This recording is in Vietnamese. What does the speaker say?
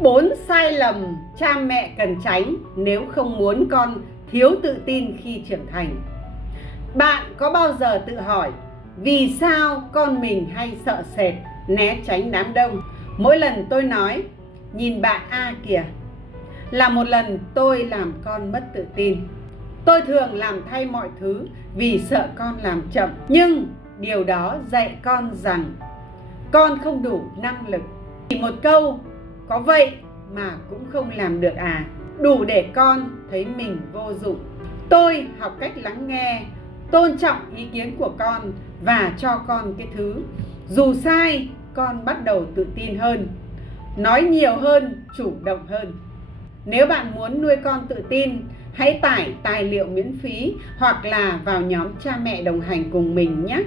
4 sai lầm cha mẹ cần tránh nếu không muốn con thiếu tự tin khi trưởng thành. Bạn có bao giờ tự hỏi vì sao con mình hay sợ sệt, né tránh đám đông? Mỗi lần tôi nói nhìn bạn A kìa là một lần tôi làm con mất tự tin. Tôi thường làm thay mọi thứ vì sợ con làm chậm. Nhưng điều đó dạy con rằng con không đủ năng lực. Chỉ một câu có vậy mà cũng không làm được à, đủ để con thấy mình vô dụng. Tôi học cách lắng nghe, tôn trọng ý kiến của con và cho con cái thứ. Dù sai, con bắt đầu tự tin hơn, nói nhiều hơn, chủ động hơn. Nếu bạn muốn nuôi con tự tin, hãy tải tài liệu miễn phí hoặc là vào nhóm cha mẹ đồng hành cùng mình nhé.